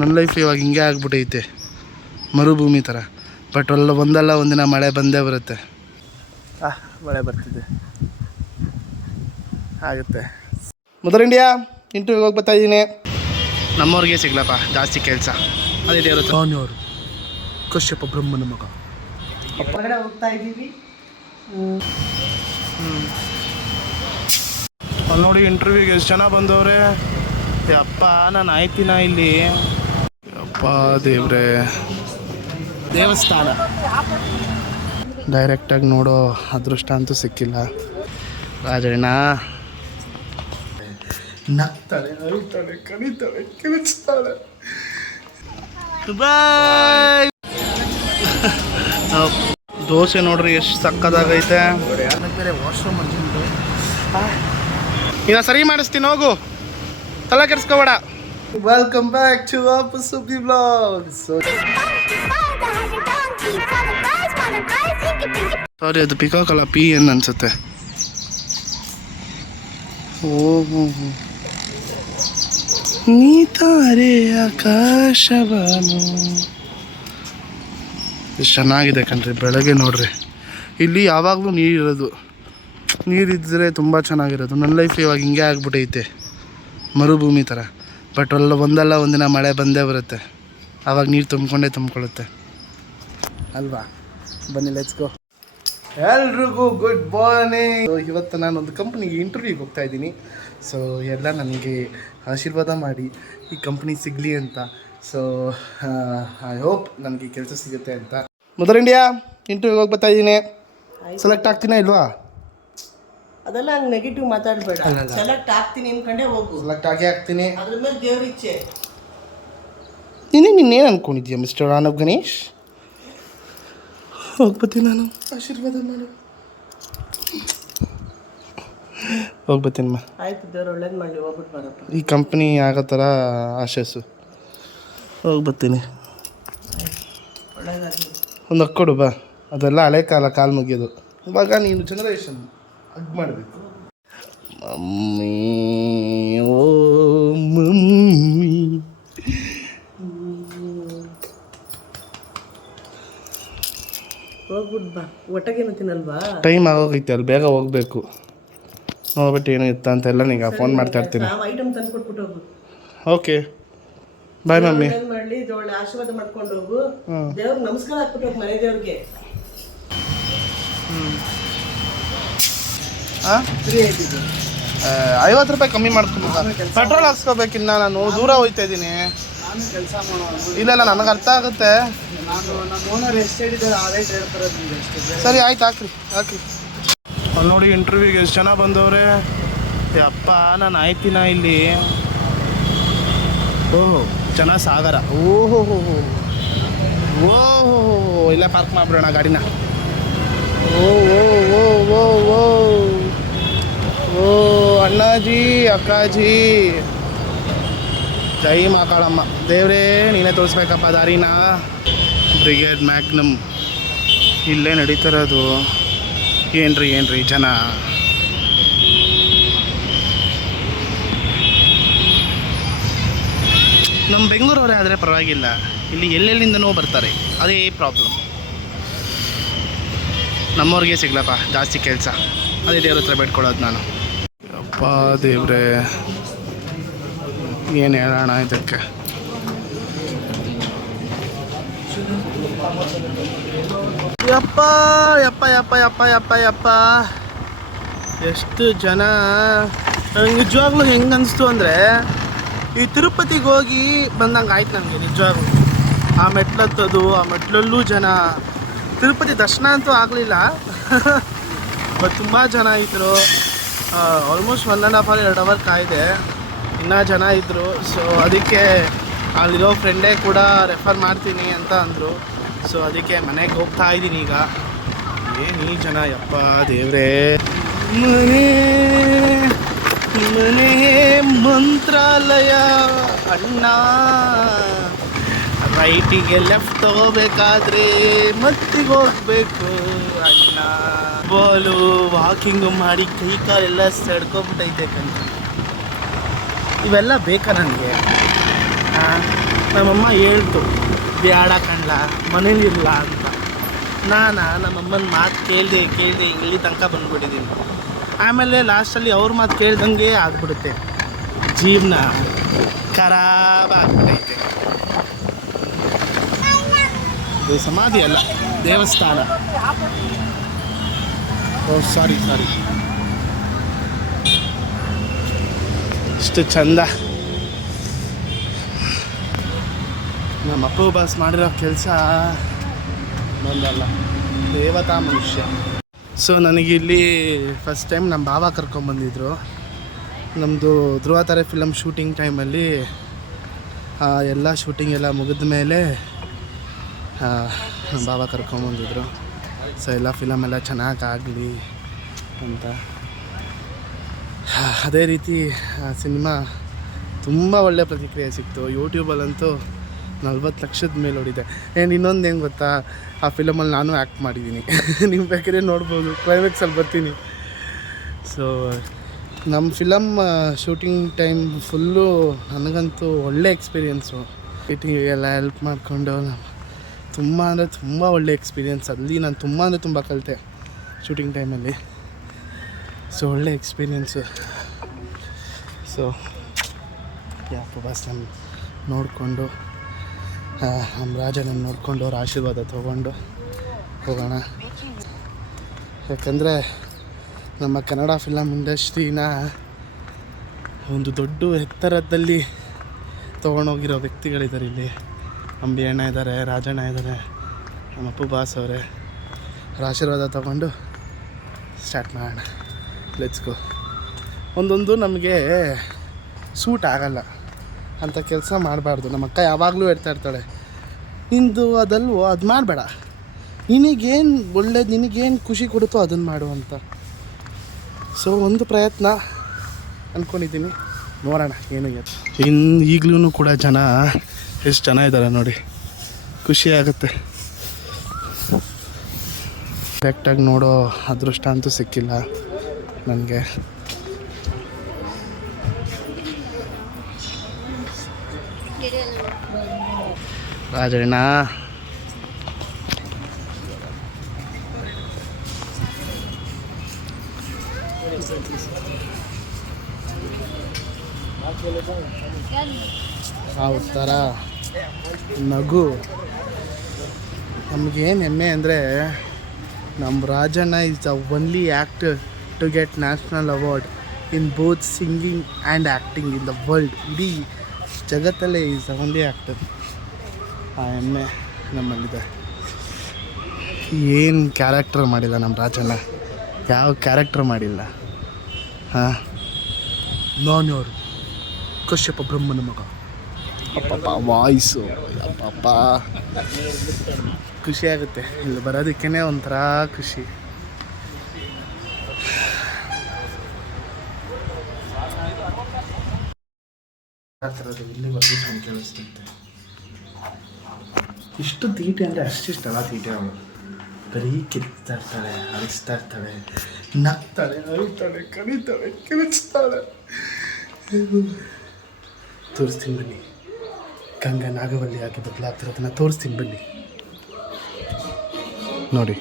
ನನ್ನ ಲೈಫ್ ಇವಾಗ ಹಿಂಗೆ ಆಗ್ಬಿಟ್ಟೈತೆ, ಮರುಭೂಮಿ ಥರ. ಬಟ್ ಒಂದಲ್ಲ ಒಂದಿನ ಮಳೆ ಬಂದೇ ಬರುತ್ತೆ. ಮಳೆ ಬರ್ತಿದೆ ಆಗುತ್ತೆ. ಮದರ್ ಇಂಡಿಯಾ ಇಂಟರ್ವ್ಯೂಗೆ ಹೋಗಿ ಬರ್ತಾ ಇದ್ದೀನಿ. ನಮ್ಮವ್ರಿಗೆ ಸಿಗ್ಲಪ್ಪ ಜಾಸ್ತಿ ಕೆಲಸ ಅದೇ ಇರುತ್ತೆ. ಅವರು ಕಶ್ಯಪ ಬ್ರಹ್ಮನ ಮಗ ಹೊರಗಡೆ ಹೋಗ್ತಾ ಇದ್ದೀವಿ. ಅಲ್ಲಿ ನೋಡಿ ಇಂಟರ್ವ್ಯೂಗೆ ಎಷ್ಟು ಜನ ಬಂದವ್ರೆ. ಅಪ್ಪ ನಾನು ಆಯ್ತಿನ ಇಲ್ಲಿ. ಅಪ್ಪ ದೇವ್ರೆ, ದೇವಸ್ಥಾನ ಡೈರೆಕ್ಟಾಗಿ ನೋಡೋ ಅದೃಷ್ಟ ಅಂತೂ ಸಿಕ್ಕಿಲ್ಲ. ರಾಜಣ್ಣ ನಗ್ತಾಳೆ, ಅಳ್ತಾಳೆ, ಕಲಿತಾಳೆ, ಕಿರಿಚ್ತಾಳೆ. ಬಾಯ್. ದೋಸೆ ನೋಡ್ರಿ ಎಷ್ಟು ಸಕ್ಕದಾಗೈತೆ. ಬೇರೆ ವಾಶ್ರೂಮ್ ಅರ್ಜೆಂಟು. ಈಗ ಸರಿ ಮಾಡಿಸ್ತೀನಿ, ಹೋಗು, ತಲೆ ಕೆಡಿಸ್ಕೋಬೇಡ. ವೆಲ್ಕಮ್ ಬ್ಯಾಕ್ ಟು ವಾಪಸ್ ಸುದ್ದಿ ವ್ಲಾಗ್ಸ್. ಸಾರಿ, ಅದು ಪಿಕಾಕ್ ಅಲ್ಲ, ಪಿ ಎನ್ ಅನ್ಸುತ್ತೆ. ಓಹೋ, ನೀ ತಾರೆ ಆಕಾಶವನು. ಎಷ್ಟು ಚೆನ್ನಾಗಿದೆ ಕಣ್ರಿ. ಬೆಳಗ್ಗೆ ನೋಡ್ರಿ, ಇಲ್ಲಿ ಯಾವಾಗಲೂ ನೀರಿರೋದು. ನೀರಿದ್ದರೆ ತುಂಬ ಚೆನ್ನಾಗಿರೋದು. ನನ್ನ ಲೈಫ್ ಇವಾಗ ಹಿಂಗೆ ಆಗ್ಬಿಟ್ಟೈತೆ, ಮರುಭೂಮಿ ಥರ. ಬಟ್ ಒಂದಲ್ಲ ಒಂದಿನ ಮಳೆ ಬಂದೇ ಬರುತ್ತೆ. ಆವಾಗ ನೀರು ತುಂಬಿಕೊಳ್ಳುತ್ತೆ ಅಲ್ವಾ. ಬನ್ನಿ, ಲೆಟ್ಸ್ ಗೋ. ಎಲ್ರಿಗೂ ಗುಡ್ ಮಾರ್ನಿಂಗ್. ಇವತ್ತು ನಾನೊಂದು ಕಂಪ್ನಿಗೆ ಇಂಟರ್ವ್ಯೂಗೆ ಹೋಗ್ತಾ ಇದ್ದೀನಿ. ಸೊ ಎಲ್ಲ ನನಗೆ ಆಶೀರ್ವಾದ ಮಾಡಿ ಈ ಕಂಪ್ನಿ ಸಿಗಲಿ ಅಂತ. ಸೊ ಐ ಹೋಪ್ ನನಗೆ ಕೆಲಸ ಸಿಗುತ್ತೆ ಅಂತ. ಮದರ್ ಇಂಡಿಯಾ ಇಂಟರ್ವ್ಯೂಗೆ ಹೋಗಿ ಬರ್ತಾ ಇದ್ದೀನಿ. ಸೆಲೆಕ್ಟ್ ಆಗ್ತೀನಾ ಇಲ್ವಾ? ಅದೆಲ್ಲ ಹಂಗೆ ನೆಗೆಟಿವ್ ಮಾತಾಡಬೇಡ. ಸೆಲೆಕ್ಟ್ ಆಗ್ತೀನಿ ಅನ್ಕೊಂಡೆ ಹೋಗು. ಸೆಲೆಕ್ಟ್ ಆಗೇ ಆಗ್ತೀನಿ. ಅದ್ರ ಮೇಲೆ ದೇವ್ರ ಇಚ್ಛೆ. ನೀನೇನು ಅನ್ಕೊಂಡಿದ್ಯಾ ಮಿಸ್ಟರ್ ಆನವ್ ಗಣೇಶ್? ಹೋಗ್ಬತ್ತೀನಿ ನಾನು, ಆಶೀರ್ವಾದ ಮಾಡು. ಹೋಗ್ಬತ್ತೀನಮ್ಮ. ಆಯ್ತು, ದೇವ್ರು ಒಳ್ಳೇದು ಮಾಡಿ, ಹೋಗ್ಬಿಟ್ಟು ಬರಪ್ಪ. ಈ ಕಂಪ್ನಿ ಆಗೋ ಥರ ಆಶಸ್ಸು. ಹೋಗ್ಬತ್ತೀನಿ. ಒಳ್ಳೇದಾಗಲಿ. ಒಂದು ಹಕ್ಕೊಡು ಬಾ. ಅದೆಲ್ಲ ಹಳೆ ಕಾಲು ಮುಗಿಯೋದು. ಇವಾಗ ನೀನು ಜನರೇಷನ್ ಹಗ್ ಮಾಡಬೇಕು. ಮಮ್ಮಿ ಓ ಮಮ್ಮಿ. ಹೋಗ್ಬಿಟ್ಟು ಬಾ. ಒಟ್ಟಿಗೇನು ತಿನ್ನಲ್ವಾ? ಟೈಮ್ ಆಗೋಗೈತೆ, ಅಲ್ಲಿ ಬೇಗ ಹೋಗ್ಬೇಕು. ನೋಡ್ಬಿಟ್ಟು ಏನು ಇತ್ತ ಅಂತೆಲ್ಲ ನಿಂಗೆ ಫೋನ್ ಮಾಡ್ತಾ ಇರ್ತೀನಿ. ಐಟಮ್ ತಂದು ಕೊಟ್ಬಿಟ್ಟು ಹೋಗು. Okay bye mummy. ಮಾಡಲಿ, ಒಳ್ಳೆ ಆಶೀರ್ವಾದ ಮಾಡ್ಕೊಂಡು ಹೋಗು. ದೇವ್ರಿಗೆ ನಮಸ್ಕಾರ ಹಾಕ್ಬಿಟ್ಟು ಹೋಗು, ಮನೆ ದೇವ್ರಿಗೆ. ಹಾಂ, 50 ರೂಪಾಯಿ ಕಮ್ಮಿ ಮಾಡ್ಕೊಬೇಕು. ಪೆಟ್ರೋಲ್ ಹಾಕ್ಸ್ಕೋಬೇಕಿನ್ನ, ನಾನು ದೂರ ಹೋಗ್ತಾ ಇದ್ದೀನಿ. ಕೆಲಸ ಮಾಡೋದು ಇಲ್ಲ ನನಗೆ ಅರ್ಥ ಆಗುತ್ತೆ. ನಮ್ಮ ಓನರ್ ಎಷ್ಟು ಹೇಳಿದ್ದಾರೆ ಆ ರೇಟ್ ಹೇಳ್ತಾರೆ. ಸರಿ ಆಯ್ತು, ಹಾಕ್ರಿ. ಅಲ್ಲಿ ನೋಡಿ ಇಂಟರ್ವ್ಯೂಗೆ ಎಷ್ಟು ಜನ ಬಂದವ್ರೆ. ಅಪ್ಪ ನಾನು ಆಯ್ತಿನ ಇಲ್ಲಿ. ಓಹೋ, ಜನ ಸಾಗರ. ಓಹೋ ಓಹೋ, ಇಲ್ಲೇ ಪಾರ್ಕ್ ಮಾಡಿಬಿಡೋಣ ಗಾಡಿನ. ಓ ಓ ಓ ಓ ಓ ಓ ಅಣ್ಣಾಜಿ, ಅಕ್ಕಾಜಿ, ಜೈ ಮಾಕಾಳಮ್ಮ. ದೇವ್ರೇ ನೀನೇ ತೋರಿಸ್ಬೇಕಪ್ಪ ದಾರಿನ. ಬ್ರಿಗೇಡ್ ಮ್ಯಾಗ್ನಮ್ ಇಲ್ಲೇ ನಡೀತಿರೋದು. ಏನ್ರಿ ಜನ. ನಮ್ಮ ಬೆಂಗಳೂರವರೇ ಆದರೆ ಪರವಾಗಿಲ್ಲ, ಇಲ್ಲಿ ಎಲ್ಲೆಲ್ಲಿಂದನೂ ಬರ್ತಾರೆ, ಅದೇ ಪ್ರಾಬ್ಲಮ್. ನಮ್ಮವ್ರಿಗೆ ಸಿಗ್ಲಪ್ಪ ಜಾಸ್ತಿ ಕೆಲಸ ಅದೇ ದೇವ್ರ ಹತ್ರ ಬೇಡ್ಕೊಳ್ಳೋದು ನಾನು. ಅಪ್ಪ ದೇವ್ರೆ, ಏನು ಹೇಳೋಣ ಇದಕ್ಕೆ. ಯಪ್ಪ ಯಪ್ಪ ಯಪ್ಪ ಯಪ್ಪ ಯಪ್ಪ ಯಪ್ಪ ಎಷ್ಟು ಜನ. ನಿಜವಾಗ್ಲೂ ಹೆಂಗೆ ಅನಿಸ್ತು ಅಂದರೆ, ಈ ತಿರುಪತಿಗೆ ಹೋಗಿ ಬಂದಂಗೆ ಆಯ್ತು ನನಗೆ ನಿಜವಾಗ್ಲೂ. ಆ ಮೆಟ್ಲತ್ತದು, ಆ ಮೆಟ್ಲಲ್ಲೂ ಜನ. ತಿರುಪತಿ ದರ್ಶನ ಅಂತೂ ಆಗಲಿಲ್ಲ, ಬಟ್ ತುಂಬ ಜನ ಇದ್ದರು. ಆಲ್ಮೋಸ್ಟ್ 1.5 2 ಅವರ್ ಕಾಯ್ದೆ, ಇನ್ನೂ ಜನ ಇದ್ದರು. ಸೊ ಅದಕ್ಕೆ ಅಲ್ಲಿರೋ ಫ್ರೆಂಡೇ ಕೂಡ ರೆಫರ್ ಮಾಡ್ತೀನಿ ಅಂತ ಅಂದರು. ಸೊ ಅದಕ್ಕೆ ಮನೆಗೆ ಹೋಗ್ತಾ ಇದ್ದೀನಿ ಈಗ. ಏನು ಈ ಜನ, ಯಪ್ಪ ದೇವ್ರೇ. ಮನೆ ಮಂತ್ರಾಲಯ ಅಣ್ಣ. ರೈಟಿಗೆ ಲೆಫ್ಟ್ ಹೋಗ್ಬೇಕಾದ್ರೆ ಮತ್ತಿಗೆ ಹೋಗ್ಬೇಕು ಅಣ್ಣ. ಬಾಲು ವಾಕಿಂಗು ಮಾಡಿ ಕೈ ಕಾಲೆಲ್ಲ ಸಡ್ಕೊಬಿಟ್ಟೈತೆ ಕಣ್ಣ. ಇವೆಲ್ಲ ಬೇಕಾ ನನಗೆ? ನಮ್ಮಮ್ಮ ಹೇಳ್ತು ಬ್ಯಾಡ ಕಣ್ಲ ಮನೇಲಿರಲ್ಲ ಅಂತ. ನಮ್ಮಮ್ಮನ ಮಾತು ಕೇಳಿದೆ ಇಲ್ಲಿ ತನಕ ಬಂದ್ಬಿಟ್ಟಿದ್ದೀನಿ. ಆಮೇಲೆ ಲಾಸ್ಟಲ್ಲಿ ಅವ್ರ ಮಾತು ಕೇಳ್ದಂಗೆ ಆಗ್ಬಿಡುತ್ತೆ, ಜೀವನ ಖರಾಬ್ ಆಗ್ಬಿಟ್ಟೈತೆ. ಇದು ಸಮಾಧಿ ಅಲ್ಲ, ದೇವಸ್ಥಾನ. ಓ ಸಾರಿ ಇಷ್ಟು ಚಂದ. ನಮ್ಮ ಅಪ್ಪು ಬಾಸ್ ಮಾಡಿರೋ ಕೆಲಸ ಒಂದಲ್ಲ, ದೇವತಾ ಮನುಷ್ಯ. ಸೊ ನನಗಿಲ್ಲಿ ಫಸ್ಟ್ ಟೈಮ್ ನಮ್ಮ ಭಾವ ಕರ್ಕೊಂಬಂದಿದ್ರು. ನಮ್ಮದು ಧ್ರುವ ತಾರೆ ಫಿಲಮ್ ಶೂಟಿಂಗ್ ಟೈಮಲ್ಲಿ ಎಲ್ಲ ಶೂಟಿಂಗ್ ಎಲ್ಲ ಮುಗಿದ ಮೇಲೆ ನಮ್ಮ ಭಾವ ಕರ್ಕೊಂಬಂದಿದ್ರು. ಸೊ ಎಲ್ಲ ಫಿಲಮೆಲ್ಲ ಚೆನ್ನಾಗಾಗಲಿ ಅಂತ. ಅದೇ ರೀತಿ ಸಿನಿಮಾ ತುಂಬ ಒಳ್ಳೆ ಪ್ರತಿಕ್ರಿಯೆ ಸಿಕ್ತು. ಯೂಟ್ಯೂಬಲ್ಲಂತೂ 40 ಲಕ್ಷದ ಮೇಲೆ ಓಡಿದೆ. ಇನ್ನೊಂದು ಏನು ಗೊತ್ತಾ, ಆ ಫಿಲಮಲ್ಲಿ ನಾನು ಆ್ಯಕ್ಟ್ ಮಾಡಿದ್ದೀನಿ. ನೀವು ಬೇಕಾದ್ರೆ ನೋಡ್ಬೋದು, ಕ್ಲೈಮ್ಯಾಕ್ಸಲ್ಲಿ ಬರ್ತೀನಿ. ಸೊ ನಮ್ಮ ಫಿಲಮ್ ಶೂಟಿಂಗ್ ಟೈಮ್ ಫುಲ್ಲು ನನಗಂತೂ ಒಳ್ಳೆ ಎಕ್ಸ್ಪೀರಿಯೆನ್ಸು. ಎಲ್ಲ ಹೆಲ್ಪ್ ಮಾಡಿಕೊಂಡು ತುಂಬ ಅಂದರೆ ತುಂಬ ಒಳ್ಳೆ ಎಕ್ಸ್ಪೀರಿಯೆನ್ಸ್. ಅಲ್ಲಿ ನಾನು ತುಂಬ ಕಲಿತೆ ಶೂಟಿಂಗ್ ಟೈಮಲ್ಲಿ. ಸೊ ಒಳ್ಳೆ ಎಕ್ಸ್ಪೀರಿಯೆನ್ಸು. ಸೊ ಯಾಕೆ ಬಸ್ ನಮ್ಮ ನೋಡಿಕೊಂಡು ನಮ್ಮ ರಾಜನನ್ನು ನೋಡಿಕೊಂಡು ಅವ್ರ ಆಶೀರ್ವಾದ ತೊಗೊಂಡು ಹೋಗೋಣ. ಯಾಕಂದರೆ ನಮ್ಮ ಕನ್ನಡ ಫಿಲಮ್ ಇಂಡಸ್ಟ್ರಿನ ಒಂದು ದೊಡ್ಡ ಎತ್ತರದಲ್ಲಿ ತೊಗೊಂಡೋಗಿರೋ ವ್ಯಕ್ತಿಗಳಿದ್ದಾರೆ ಇಲ್ಲಿ. ಅಂಬಿ ಅಣ್ಣ ಇದ್ದಾರೆ, ರಾಜಣ್ಣ ಇದ್ದಾರೆ, ನಮ್ಮ ಅಪ್ಪು ಬಾಸ್ ಅವರೇ. ಅವ್ರ ಆಶೀರ್ವಾದ ತೊಗೊಂಡು ಸ್ಟಾರ್ಟ್ ಮಾಡೋಣ. Let's go. ಒಂದೊಂದು ನಮಗೆ ಸೂಟ್ ಆಗಲ್ಲ ಅಂಥ ಕೆಲಸ ಮಾಡಬಾರ್ದು. ನಮ್ಮ ಅಕ್ಕ ಯಾವಾಗಲೂ ಹೇಳ್ತಾ ಇರ್ತಾಳೆ, ನಿಂದು ಅದಲ್ವೋ ಅದು ಮಾಡಬೇಡ, ನಿನಗೇನು ಒಳ್ಳೇದು, ನಿನಗೇನು ಖುಷಿ ಕೊಡುತ್ತೋ ಅದನ್ನು ಮಾಡು ಅಂತ. ಸೊ ಒಂದು ಪ್ರಯತ್ನ ಅಂದ್ಕೊಂಡಿದ್ದೀನಿ, ನೋಡೋಣ ಏನಿಗೆ. ಈಗಲೂ ಕೂಡ ಜನ ಎಷ್ಟು ಜನ ಇದ್ದಾರೆ ನೋಡಿ, ಖುಷಿ ಆಗುತ್ತೆ. ಕರೆಕ್ಟಾಗಿ ನೋಡೋ ಅದೃಷ್ಟ ಅಂತೂ ಸಿಕ್ಕಿಲ್ಲ ನನಗೆ. ರಾಜಣ್ಣ ಆ ಉತ್ತರ ನಗು. ನಮಗೇನು ಹೆಮ್ಮೆ ಅಂದರೆ ನಮ್ಮ Rajanna is the only actor to get national award in both singing and acting in the world. ಇಡೀ ಜಗತ್ತಲ್ಲೇ ಈಸ್ ದ ಓನ್ಲಿ ಆ್ಯಕ್ಟರ್. ಆ ಹೆಮ್ಮೆ ನಮ್ಮಲ್ಲಿದೆ. ಏನು ಕ್ಯಾರೆಕ್ಟರ್ ಮಾಡಿಲ್ಲ ನಮ್ಮ ರಾಜಣ್ಣ, ಯಾವ ಕ್ಯಾರೆಕ್ಟರ್ ಮಾಡಿಲ್ಲ. ನಾನವರು ಕಶ್ಯಪ ಬ್ರಹ್ಮನ ಮಗ. ಅಪ್ಪಪ್ಪ ವಾಯ್ಸು ಅಪ್ಪಪ್ಪ ಖುಷಿ ಆಗುತ್ತೆ. ಇಲ್ಲಿ ಬರೋದಕ್ಕೇ ಒಂಥರ ಖುಷಿ. ಆ ಥರದ್ದು ಇಲ್ಲಿವರೆಗೂ ಸೌಂಡ್ ಕೇಳಿಸ್ತೈತೆ. ಇಷ್ಟು ತೀಟೆ ಅಂದರೆ ಅಷ್ಟಿಷ್ಟಲ್ಲ ತೀಟೆ. ಅವಳು ಬರೀ ಕಿರ್ತಾ ಇರ್ತಾಳೆ, ಅಳಿಸ್ತಾ ಇರ್ತಾಳೆ, ನಗ್ತಾಳೆ, ಅಳ್ತಾಳೆ, ಕಲಿತಾಳೆ, ಕಿರಿಚ್ತಾಳೆ. ತೋರಿಸ್ತೀನಿ ಬನ್ನಿ, ಗಂಗಾ ನಾಗವಲ್ಲಿ ಆಗಿ ಬದಲಾಗ್ತಿರೋದನ್ನ ತೋರಿಸ್ತೀನಿ ಬನ್ನಿ. ನೋಡಿ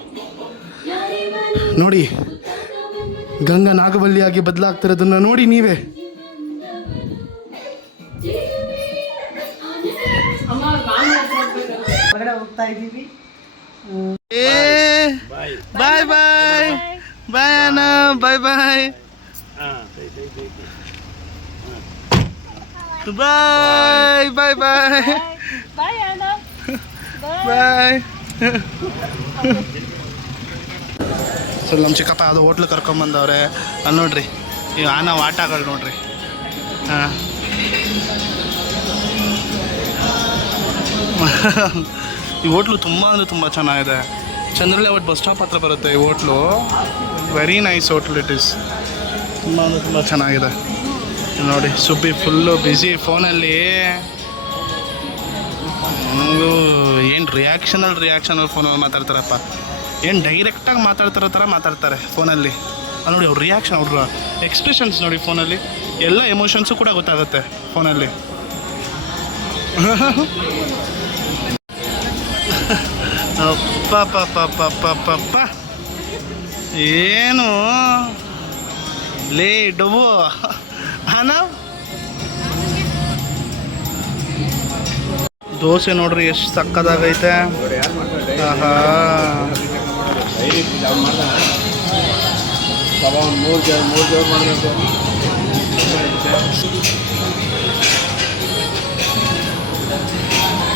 ನೋಡಿ, ಗಂಗಾ ನಾಗವಲ್ಲಿ ಆಗಿ ಬದಲಾಗ್ತಿರೋದನ್ನ ನೋಡಿ ನೀವೇ. ಹೊರಗಡೆ ಹೋಗ್ತಾ ಇದ್ದೀವಿ. ಬಾಯ್ ಬಾಯ್ ಬಾಯ್ ಅಣ್ಣ, ಬಾಯ್ ಬಾಯ್ ಬಾಯ್ ಬಾಯ್ ಬಾಯ್ ಬಾಯ್ ಅಣ್ಣ, ಬಾಯ್. ಸೊ ನಮ್ಮ ಚಿಕ್ಕಪ್ಪ ಅದು ಹೋಟ್ಲು ಕರ್ಕೊಂಬಂದವ್ರೆ. ಅಲ್ಲಿ ನೋಡ್ರಿ, ಈ ಆನ ಆಟಗಳು ನೋಡ್ರಿ. ಹಾಂ ಈ ಹೋಟ್ಲು ತುಂಬ ಅಂದರೆ ತುಂಬ ಚೆನ್ನಾಗಿದೆ. ಚಂದ್ರಲೇಔಟ್ ಬಸ್ ಸ್ಟಾಪ್ ಹತ್ರ ಬರುತ್ತೆ ಈ hotel. Very nice hotel it is. ತುಂಬ ಅಂದರೆ ತುಂಬ ಚೆನ್ನಾಗಿದೆ ನೋಡಿ. ಸುಬ್ಬಿ ಫುಲ್ಲು ಬ್ಯುಸಿ ಫೋನಲ್ಲಿ. ನನಗೂ ಏನು ರಿಯಾಕ್ಷನಲ್ ಫೋನಲ್ಲಿ ಮಾತಾಡ್ತಾರಪ್ಪ. ಏನು ಡೈರೆಕ್ಟಾಗಿ ಮಾತಾಡ್ತಿರೋ ಥರ ಮಾತಾಡ್ತಾರೆ ಫೋನಲ್ಲಿ. ಅಲ್ಲಿ ನೋಡಿ ಅವ್ರ ರಿಯಾಕ್ಷನ್, ಅವ್ರ ಎಕ್ಸ್ಪ್ರೆಷನ್ಸ್ ನೋಡಿ ಫೋನಲ್ಲಿ. ಎಲ್ಲ ಎಮೋಷನ್ಸು ಕೂಡ ಗೊತ್ತಾಗುತ್ತೆ ಫೋನಲ್ಲಿ. ಅಪ್ಪ ಏನು ಲೇ ಡಬ್ಬು ಹಾನ ದೋಸೆ ನೋಡ್ರಿ ಎಷ್ಟು ಸಕ್ಕದಾಗೈತೆ. ಆಹಾ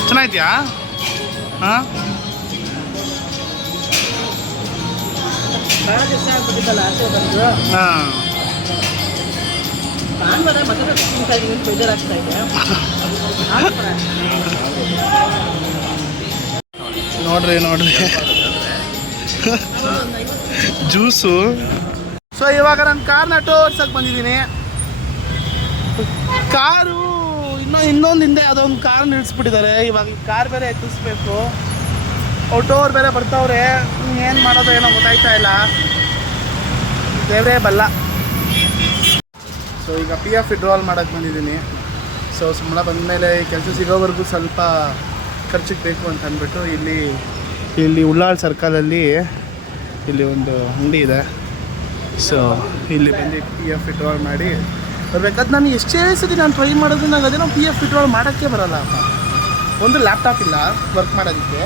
ಚೆನ್ನಾಗಿದ್ಯಾ? ಹಾಂ ಹಾಂ ನೋಡ್ರಿ ಜ್ಯೂಸು. ಸೊ ಇವಾಗ ನಾನು ಕಾರ್ನ ಟೋರ್ಸಕ್ಕೆ ಬಂದಿದ್ದೀನಿ. ಕಾರು ಇನ್ನೊಂದು ಹಿಂದೆ ಯಾವುದೋ ಒಂದು ಕಾರ್ ನಿಲ್ಲಿಸ್ಬಿಟ್ಟಿದ್ದಾರೆ. ಇವಾಗ ಈ ಕಾರ್ ಬೇರೆ ಎತ್ತಿಸ್ಬೇಕು. ಆಟೋವ್ರು ಬೇರೆ ಬರ್ತಾವ್ರೆ. ಏನು ಮಾಡೋದು ಏನೋ ಗೊತ್ತಾಯ್ತಾ ಇಲ್ಲ. ದೇವರೇ ಬಲ್ಲ. ಸೊ ಈಗ PF ವಿಡ್ರಾವಲ್ ಮಾಡೋಕ್ಕೆ ಬಂದಿದ್ದೀನಿ. ಸೊ ಸಂಬಳ ಬಂದಮೇಲೆ ಕೆಲಸ ಸಿಗೋವರೆಗೂ ಸ್ವಲ್ಪ ಖರ್ಚಿಗೆ ಬೇಕು ಅಂತ ಅಂದ್ಬಿಟ್ಟು ಇಲ್ಲಿ ಉಳ್ಳಾಳ್ ಸರ್ಕಲಲ್ಲಿ ಇಲ್ಲಿ ಒಂದು ಅಂಗಡಿ ಇದೆ. ಸೊ ಇಲ್ಲಿ ಬಂದು PF ವಿಡ್ರಾವಲ್ ಮಾಡಿ ಬರ್ಬೇಕಾದ್ರೆ ನಾನು ಎಷ್ಟೇ ಸತಿ ನಾನು ಟ್ರೈ ಮಾಡೋದು ನನಗೆ ಅದೇನೋ PF ವಿಡ್ರಾವಲ್ ಮಾಡೋಕ್ಕೆ ಬರೋಲ್ಲ ಅಪ್ಪ. ಒಂದು ಲ್ಯಾಪ್ಟಾಪ್ ಇಲ್ಲ ವರ್ಕ್ ಮಾಡೋದಕ್ಕೆ,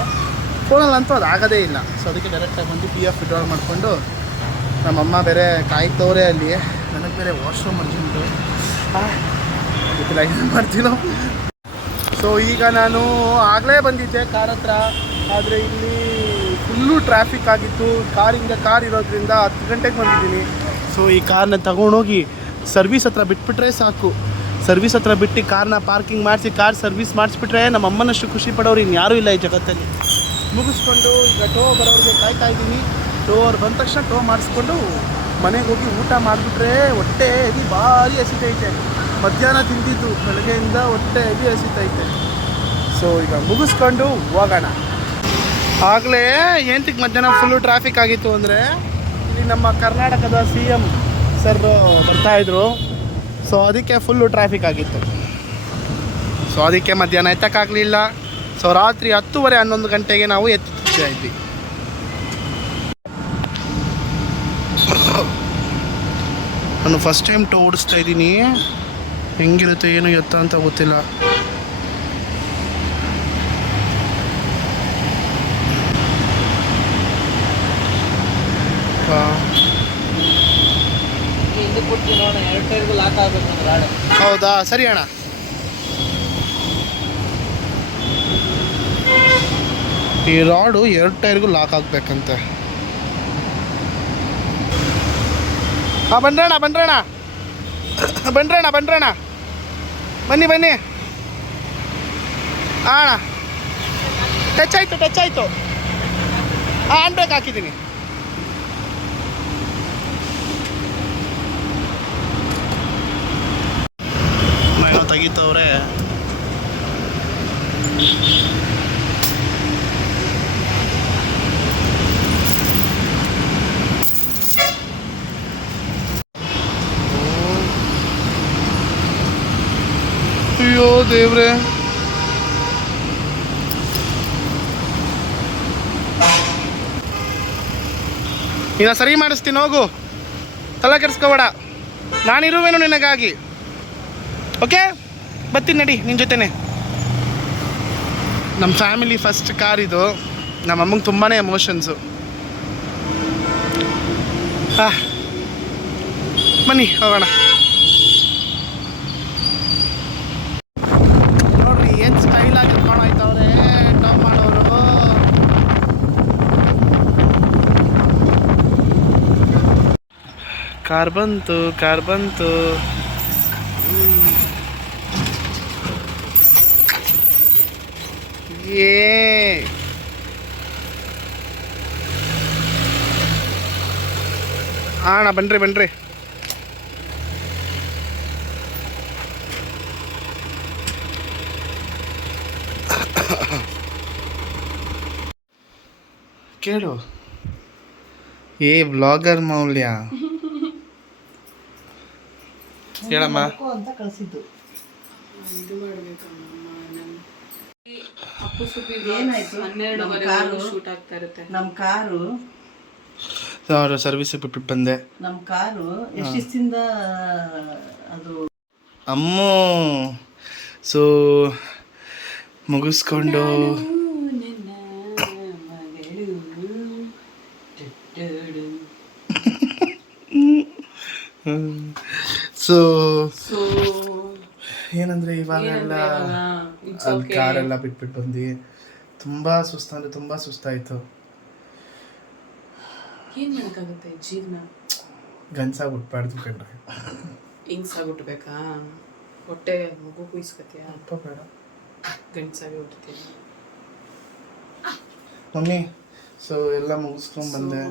ಫೋನಲ್ಲಂತೂ ಅದು ಆಗೋದೇ ಇಲ್ಲ. ಸೊ ಅದಕ್ಕೆ ಡೈರೆಕ್ಟಾಗಿ ಬಂದು PF ವಿಡ್ರಾವಲ್ ಮಾಡಿಕೊಂಡು ನಮ್ಮಮ್ಮ ಬೇರೆ ಕಾಯ್ತವ್ರೆ ಅಲ್ಲಿ. ನನಗೆ ಬೇರೆ ವಾಶ್ರೂಮ್ ಅರ್ಜೆಂಟು, ಗೊತ್ತಿಲ್ಲ ಏನು ಮಾಡ್ತೀನೋ. ಸೊ ಈಗ ನಾನು ಆಗಲೇ ಬಂದಿದ್ದೆ ಕಾರ್ ಹತ್ರ, ಆದರೆ ಇಲ್ಲಿ ಫುಲ್ಲು ಟ್ರಾಫಿಕ್ ಆಗಿತ್ತು. ಕಾರ್ ಇರೋದ್ರಿಂದ 10 ಗಂಟೆಗೆ ಬಂದಿದ್ದೀನಿ. ಸೊ ಈ ಕಾರ್ನ ತಗೊಂಡೋಗಿ ಸರ್ವಿಸ್ ಹತ್ರ ಬಿಟ್ಬಿಟ್ರೆ ಸಾಕು. ಸರ್ವಿಸ್ ಹತ್ರ ಬಿಟ್ಟು ಕಾರ್ನ ಪಾರ್ಕಿಂಗ್ ಮಾಡಿಸಿ ಕಾರ್ ಸರ್ವಿಸ್ ಮಾಡಿಸ್ಬಿಟ್ರೆ ನಮ್ಮ ಅಮ್ಮನಷ್ಟು ಖುಷಿ ಪಡೋರು ಇನ್ಯಾರೂ ಇಲ್ಲ ಈ ಜಗತ್ತಲ್ಲಿ. ಮುಗಿಸ್ಕೊಂಡು ಈಗ ಟೋ ಬರೋರಿಗೆ ಕಾಯ್ತಾ ಇದ್ದೀನಿ. ಟೋ ಅವ್ರು ಬಂದ ತಕ್ಷಣ ಟೋ ಮಾಡಿಸ್ಕೊಂಡು ಮನೆಗೆ ಹೋಗಿ ಊಟ ಮಾಡಿಬಿಟ್ರೆ ಹೊಟ್ಟೆ ಹೆವಿ ಭಾರಿ ಹಸಿತೈತೆ. ಮಧ್ಯಾಹ್ನ ತಿಂದಿದ್ದು, ಬೆಳಗ್ಗೆಯಿಂದ ಹೊಟ್ಟೆ ಹೆವಿ ಹಸಿತೈತೆ. ಸೊ ಈಗ ಮುಗಿಸ್ಕೊಂಡು ಹೋಗೋಣ. ಆಗಲೇ ಏಂತಕ್ಕೆ ಮಧ್ಯಾಹ್ನ ಫುಲ್ಲು ಟ್ರಾಫಿಕ್ ಆಗಿತ್ತು ಅಂದರೆ ಇಲ್ಲಿ ನಮ್ಮ ಕರ್ನಾಟಕದ CM ಸರ್ ಬರ್ತಾಯಿದ್ರು. ಸೊ ಅದಕ್ಕೆ ಫುಲ್ಲು ಟ್ರಾಫಿಕ್ ಆಗಿತ್ತು. ಸೊ ಅದಕ್ಕೆ ಮಧ್ಯಾಹ್ನ ಎತ್ತಕ್ಕಾಗಲಿಲ್ಲ. ಸೊ ರಾತ್ರಿ 10:30 11 ಗಂಟೆಗೆ ನಾವು ಎತ್ತಿಸ್ತಾ ಇದ್ವಿ. ನಾನು ಫಸ್ಟ್ ಟೈಮ್ ಟೋ ಓಡಿಸ್ತಾ ಇದ್ದೀನಿ. ಹೆಂಗಿರುತ್ತೆ ಏನು ಎತ್ತ ಅಂತ ಗೊತ್ತಿಲ್ಲ. ಹೌದಾ, ಸರಿ ಅಣ್ಣ. ಈ ರಾಡು 2 ಟೈರ್ಗೂ ಲಾಕ್ ಆಗಬೇಕಂತೆ. ಹಾಂ ಬನ್ರಣ್ಣ ಬನ್ನಿ. ಹಾಂ ಅಣ್ಣ, ಟಚ್ ಆಯಿತು. ಹ್ಯಾಂಡ್ ಬ್ರೇಕ್ ಹಾಕಿದ್ದೀನಿ. ಏನೋ ತೆಗಿತವ್ರೆ. ಅಯ್ಯೋ ದೇವ್ರೆ, ಈಗ ಸರಿ ಮಾಡಿಸ್ತೀನಿ, ಹೋಗು, ತಲೆ ಕೆಡಿಸ್ಕೋಬೇಡ. ನಾನಿರುವೇನು ನಿನಗಾಗಿ. ಓಕೆ, ಬರ್ತೀನಿ ನಡಿ ನಿನ್ನ ಜೊತೆನೆ. ನಮ್ಮ ಫ್ಯಾಮಿಲಿ ಫಸ್ಟ್ ಕಾರ್ ಇದು. ನಮ್ಮ ಅಮ್ಮಂಗೆ ತುಂಬಾ ಎಮೋಷನ್ಸು. ಬನ್ನಿ ಹೋಗೋಣ. ನೋಡ್ರಿ ಏನು ಸ್ಟೈಲಾಗಿ ಎತ್ಕೊಂಡು ಹೋಯ್ತವ್ರೆ ಟಾಪ್ ಮಾಡೋರು. ಕಾರ್ ಬಂತು. ಅಣ್ಣ ಬನ್ರಿ. ಕೇಳು, ವ್ಲಾಗರ್ ಮೌಲ್ಯ ಹೇಳಮ್ಮ ಅಂತ ಕಳಿಸಿದ್ದು. ಇದು ಮಾಡ್ಬೇಕಮ್ಮ, ಏನಾಯ್ತು? 12:30 ಶೂಟ್ ಆಗ್ತಾ ಇರುತ್ತೆ. ನಮ್ಮ ಕಾರು ಸರ್ವಿಸ್ ಬಿಟ್ಟು ಬಂದೆ. ನಮ್ಮ ಕಾರು ಎಷ್ಟು ದಿವಸದಿಂದ ಅದು ಅಮ್ಮು. ಸೊ ಮುಗಿಸ್ಕೊಂಡು ಸೊ ಏನಂದ್ರೆ ಇವಾಗೆಲ್ಲ ಕಾರೆಲ್ಲ ಬಿಟ್ಬಿಟ್ಟು ಬಂದು ತುಂಬಾ ಸುಸ್ತು, ತುಂಬಾ ಸುಸ್ತಾಯ್ತು. ಏನ್ ಮಾಡಕ್ಕಾಗುತ್ತೆ ಜೀವನ, ಗನ್ಸಾಗ್ಬಿಟ್ಬಾರ್ದು ಕಂಡ್ರೆ. ಹಿಂಗ್ಸಾಗ್ಬಿಟ್ಬೇಕಾ? ಹೊಟ್ಟೆ ಮಗು ಕುಯ್ಸ್ಕತಿಯಾ? ಅಪ್ಪ ಬೇಡ, ಗಂಡ್ಸಾಗಿ ಹುಟ್ಟುತ್ತೀಯ ಮಮ್ಮಿ. ಸೊ ಎಲ್ಲ ಮುಗಿಸ್ಕೊಂಡ್ ಬಂದೆ.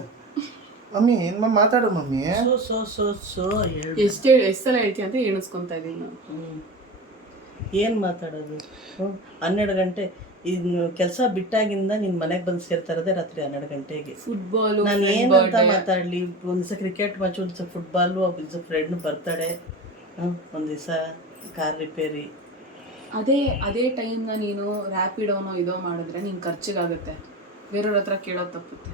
ಮಮ್ಮಿ ಏನ್ ಮಾತಾಡು ಮಮ್ಮಿ. ಎಷ್ಟು ಸಲ ಹೇಳ್ತೀಯ ಅಂತ ಎಣಿಸ್ಕೊಂತ ಇದೀನಿ ನಾನು. ಏನು ಮಾತಾಡೋದು? 12 ಗಂಟೆ ಇನ್ನು ಕೆಲಸ ಬಿಟ್ಟಾಗಿಂದ ನಿನ್ನ ಮನೆಗೆ ಬಂದು ಸೇರ್ತಾ ಇರೋದೇ ರಾತ್ರಿ 12 ಗಂಟೆಗೆ. ಫುಟ್ಬಾಲ್ ನಾನು ಏನಂತ ಮಾತಾಡಲಿ? ಒಂದು ದಿವಸ ಕ್ರಿಕೆಟ್ ಮ್ಯಾಚ್, ಒಂದು ದಿವಸ ಫುಟ್ಬಾಲು, ಒಂದು ದಿವಸ ಫ್ರೆಂಡ್ ಬರ್ತಡೆ, ಒಂದು ದಿವಸ ಕಾರ್ ರಿಪೇರಿ. ಅದೇ ಟೈಮ್ನ ನೀನು ರ್ಯಾಪಿಡೋನೋ ಇದೋ ಮಾಡಿದ್ರೆ ನಿನ್ ಖರ್ಚಿಗಾಗುತ್ತೆ, ಬೇರೆಯವ್ರ ಹತ್ರ ಕೇಳೋದು ತಪ್ಪುತ್ತೆ.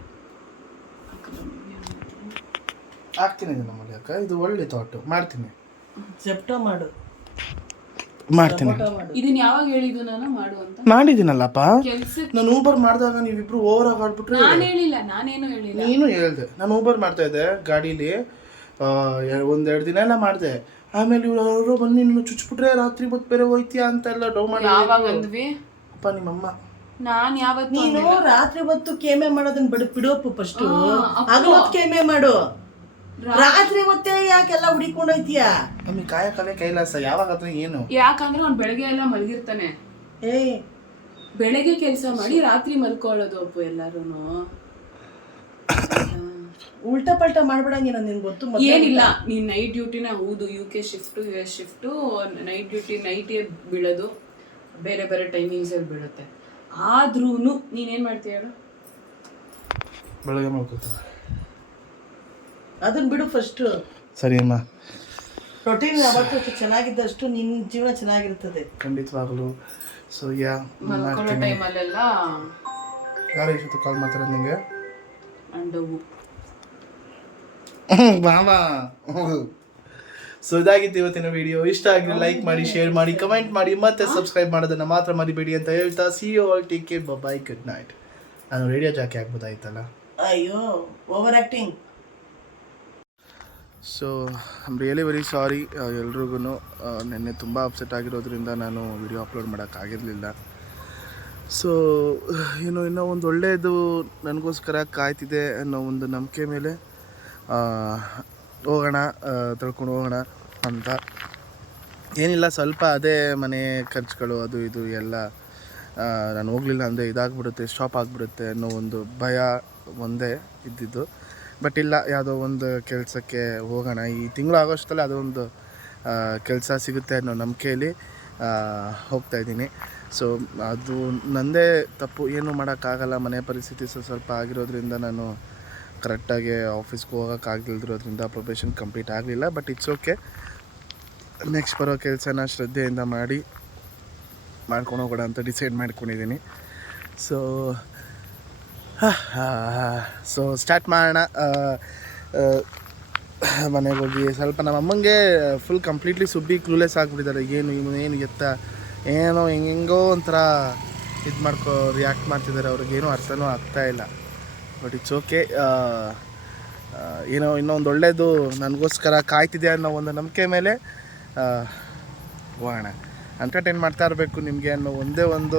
ಆಗ್ತೀನಿ ನಮ್ಮಲ್ಲಿ ಅಕ್ಕ, ಇದು ಒಳ್ಳೆ ಥಾಟ್. ಮಾಡ್ತೀನಿ, ಜೆಪ್ಟೋ ಮಾಡು, ಮಾಡ್ತೀನಿ. ಇದನ್ನ ಯಾವಾಗ ಹೇಳಿದ್ದು ನಾನು ಮಾಡು ಅಂತ? ಮಾಡಿದ್ದೀನಲ್ಲಪ್ಪ. ಕೆಲ್ಸಕ್ಕೆ ನಾನು ಊಬರ್ ಮಾಡಿದಾಗ ನೀವಿಬ್ರು ಓವರ್ ಆಗಿ ಆಡ್ಬಿಟ್ರೆ. ನಾನೇನು ಹೇಳಿಲ್ಲ. ನೀನು ಹೇಳ್ದೆ. ನಾನು ಊಬರ್ ಮಾಡ್ತಾ ಇದ್ದೆ ಗಾಡೀಲಿ, 1-2 ದಿನ ಎಲ್ಲ ಮಾಡಿದೆ. ಆಮೇಲೆ ಇವರು ಬಂದು ನಿನ್ನ ಚುಚ್ಬಿಟ್ರೆ ರಾತ್ರಿ ಹೊತ್ತು ಬೇರೆ ಹೋಯ್ತೀಯಾ ಅಂತೆಲ್ಲ ಡೌ ಮಾಡಿ. ಯಾವಾಗ ಅಂದ್ವಿ? ಅಪ್ಪ ನಿಮ್ಮಮ್ಮ. ನಾನ್ ಯಾವತ್ತು ನೀನು ರಾತ್ರಿ ಹೊತ್ತು ಕೇಮೆ ಮಾಡೋದನ್ನ ಬಿಡೋಪ್ಪು. ಫಸ್ಟ್ ಹಗಲು ಹೊತ್ತು ಕೇಮೆ ಮಾಡು, ರಾತ್ರಿ ಹೊತ್ತೇ ಯಾಕೆಲ್ಲ ಹುಡಿಕೊಂಡು ಹೋಯ್ತೀಯಾ? ಮಮ್ಮಿ ಕಾಯಕವೇ ಕೈಲಾಸ. ಯಾವಾಗಾದ್ರೂ ಏನು? ಯಾಕಂದ್ರೆ ಅವ್ನು ಬೆಳಗ್ಗೆ ಎಲ್ಲ ಮಲಗಿರ್ತಾನೆ. ಬೆಳಗ್ಗೆ ಕೆಲಸ ಮಾಡಿ ರಾತ್ರಿ ಮಲ್ಕೊಳ್ಳೋದು ಅಪ್ಪು ಎಲ್ಲಾರುನು. ಉಲ್ಟಾ ಪಲ್ಟಾ ಮಾಡ್ಬಿಡಂಗಿಲ್ಲ, ನಿನ್ಗೆ ಗೊತ್ತು. ಏನಿಲ್ಲ, ನೀನ್ ನೈಟ್ ಡ್ಯೂಟಿನ ಹೌದು, UK shift US shift, night duty ನೈಟೇ ಬೀಳೋದು, ಬೇರೆ ಬೇರೆ ಟೈಮಿಂಗ್ಸ್ ಅಲ್ಲಿ ಬೀಳುತ್ತೆ. ಆದ್ರೂ ನೀನೇನ್ ಮಾಡ್ತೀಯ ಹೇಳು? ಬೆಳಗ್ಗೆ ಮಾಡ್ಕೊತೀನಿ. ಅದನ್ನ ಬಿಡು ಫಸ್ಟ್. ಸರಿ ಅಮ್ಮ. ರೊಟೀನ್ ಯಾವತ್ತೂ ಚೆನ್ನಾಗಿದ್ದಷ್ಟು ನಿನ್ನ ಜೀವನ ಚೆನ್ನಾಗಿರ್ತದೆ. ಖಂಡಿತವಾಗಲು. ಸೊ ಮಲ್ಕೊಳ್ಳೋ ಟೈಮಲ್ಲೆಲ್ಲ ಯಾರು ಇಷ್ಟು ಕಾಲ್ ಮಾಡ್ತಾರೆ ನಿಮಗೆ? ಅಂಡವು ಬಾಬಾ. ಸೊ ಇದಾಗಿತ್ತು ಇವತ್ತಿನ ವಿಡಿಯೋ. ಇಷ್ಟ ಆಗಿದ್ರೆ ಲೈಕ್ ಮಾಡಿ, ಶೇರ್ ಮಾಡಿ, ಕಮೆಂಟ್ ಮಾಡಿ, ಮತ್ತೆ ಸಬ್ಸ್ಕ್ರೈಬ್ ಮಾಡೋದನ್ನ ಮಾತ್ರ ಮರಿಬೇಡಿ ಅಂತ ಹೇಳ್ತಾ see you all, take care, bye, good night. ನಾನು ರೇಡಿಯೋ ಜಾಕಿ ಆಗ್ಬೋದಾಯ್ತಲ್ಲ. ಅಯ್ಯೋ, over acting. So I am really very sorry ಎಲ್ರಿಗೂ. ನೆನ್ನೆ ತುಂಬ ಅಪ್ಸೆಟ್ ಆಗಿರೋದ್ರಿಂದ ನಾನು ವಿಡಿಯೋ ಅಪ್ಲೋಡ್ ಮಾಡೋಕ್ಕಾಗಿರಲಿಲ್ಲ. ಸೊ ಇನ್ನೂ ಒಂದು ಒಳ್ಳೆಯದು ನನಗೋಸ್ಕರ ಕಾಯ್ತಿದೆ ಅನ್ನೋ ಒಂದು ನಂಬಿಕೆ ಮೇಲೆ ಹೋಗೋಣ, ತಿಳ್ಕೊಂಡು ಹೋಗೋಣ ಅಂತ. ಏನಿಲ್ಲ, ಸ್ವಲ್ಪ ಅದೇ ಮನೆ ಖರ್ಚುಗಳು ಅದು ಇದು ಎಲ್ಲ. ನಾನು ಹೋಗಲಿಲ್ಲ ಅಂದರೆ ಇದಾಗ್ಬಿಡುತ್ತೆ, ಸ್ಟಾಪ್ ಆಗಿಬಿಡುತ್ತೆ ಅನ್ನೋ ಒಂದು ಭಯ ಒಂದೇ ಇದ್ದಿದ್ದು. ಬಟ್ ಇಲ್ಲ, ಯಾವುದೋ ಒಂದು ಕೆಲಸಕ್ಕೆ ಹೋಗೋಣ. ಈ ತಿಂಗಳು ಆಗೋಷ್ಟರಲ್ಲಿ ಅದೊಂದು ಕೆಲಸ ಸಿಗುತ್ತೆ ಅನ್ನೋ ನಂಬಿಕೆಯಲ್ಲಿ ಹೋಗ್ತಾಯಿದ್ದೀನಿ. ಸೊ ಅದು ನನ್ನದೇ ತಪ್ಪು, ಏನೂ ಮಾಡೋಕ್ಕಾಗಲ್ಲ. ಮನೆ ಪರಿಸ್ಥಿತಿ ಸ್ವಲ್ಪ ಆಗಿರೋದ್ರಿಂದ ನಾನು ಕರೆಕ್ಟಾಗಿ ಆಫೀಸ್ಗೆ ಹೋಗೋಕ್ಕಾಗದಿರೋದ್ರಿಂದ ಪ್ರೊಬೇಷನ್ ಕಂಪ್ಲೀಟ್ ಆಗಲಿಲ್ಲ. But it's okay. ನೆಕ್ಸ್ಟ್ ಬರೋ ಕೆಲಸನ ಶ್ರದ್ಧೆಯಿಂದ ಮಾಡ್ಕೊಂಡು ಹೋಗೋಣ ಅಂತ ಡಿಸೈಡ್ ಮಾಡ್ಕೊಂಡಿದ್ದೀನಿ. ಸೊ ಸ್ಟಾರ್ಟ್ ಮಾಡೋಣ. ಮನೆಗೆ ಹೋಗಿ ಸ್ವಲ್ಪ ನಮ್ಮ ಅಮ್ಮಂಗೆ ಫುಲ್ ಕಂಪ್ಲೀಟ್ಲಿ ಸುಬ್ಬಿ ಕ್ಲೂಲೆಸ್ ಆಗಿಬಿಟ್ಟಿದ್ದಾರೆ. ಏನು ಎತ್ತ ಏನೋ ಹೆಂಗೋ ಒಂಥರ ರಿಯಾಕ್ಟ್ ಮಾಡ್ತಿದ್ದಾರೆ. ಅವ್ರಿಗೇನೂ ಅರ್ಥನೂ ಆಗ್ತಾಯಿಲ್ಲ. But it's okay. ಏನೋ ಇನ್ನೊಂದು ಒಳ್ಳೆಯದು ನನಗೋಸ್ಕರ ಕಾಯ್ತಿದೆ ಅನ್ನೋ ಒಂದು ನಂಬಿಕೆ ಮೇಲೆ ಹೋಗೋಣ. ಎಂಟರ್ಟೈನ್ ಮಾಡ್ತಾ ಇರಬೇಕು ನಿಮಗೆ ಅನ್ನೋ ಒಂದೇ ಒಂದು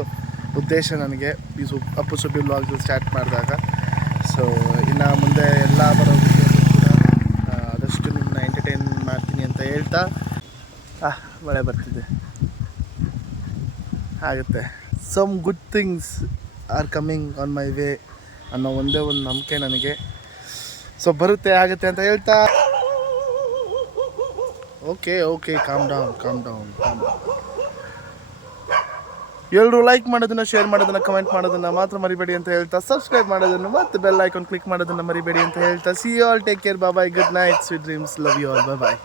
ಉದ್ದೇಶ ನನಗೆ ಈ ಅಪ್ಪು ಸುಬ್ಬಿ ವ್ಲಾಗ್ಸ್ ಸ್ಟಾರ್ಟ್ ಮಾಡಿದಾಗ. ಸೊ ಇನ್ನು ಮುಂದೆ ಎಲ್ಲ ಬರೋ ಕೂಡ ಆದಷ್ಟು ನಿಮ್ಮನ್ನ ಎಂಟರ್ಟೈನ್ ಮಾಡ್ತೀನಿ ಅಂತ ಹೇಳ್ತಾ, ಮಳೆ ಬರ್ತಿದೆ, ಆಗುತ್ತೆ. Some good things are coming on my way ಅನ್ನೋ ಒಂದೇ ಒಂದು ನಂಬಿಕೆ ನನಗೆ. ಸೊ ಬರುತ್ತೆ, ಆಗುತ್ತೆ ಅಂತ ಹೇಳ್ತಾ, ಓಕೆ ಕಾಮ್ ಡೌನ್. ಎಲ್ಲರೂ ಲೈಕ್ ಮಾಡೋದನ್ನು, ಶೇರ್ ಮಾಡೋದನ್ನು, ಕಮೆಂಟ್ ಮಾಡೋದನ್ನು ಮಾತ್ರ ಮರಿಬೇಡಿ ಅಂತ ಹೇಳ್ತಾ, ಸಬ್ಸ್ಕ್ರೈಬ್ ಮಾಡೋದನ್ನು ಮತ್ತು ಬೆಲ್ ಐಕಾನ್ ಕ್ಲಿಕ್ ಮಾಡೋದನ್ನು ಮರಿಬೇಡಿ ಅಂತ ಹೇಳ್ತಾ, see you all, take care, bye, good night, sweet dreams, love you all, bye.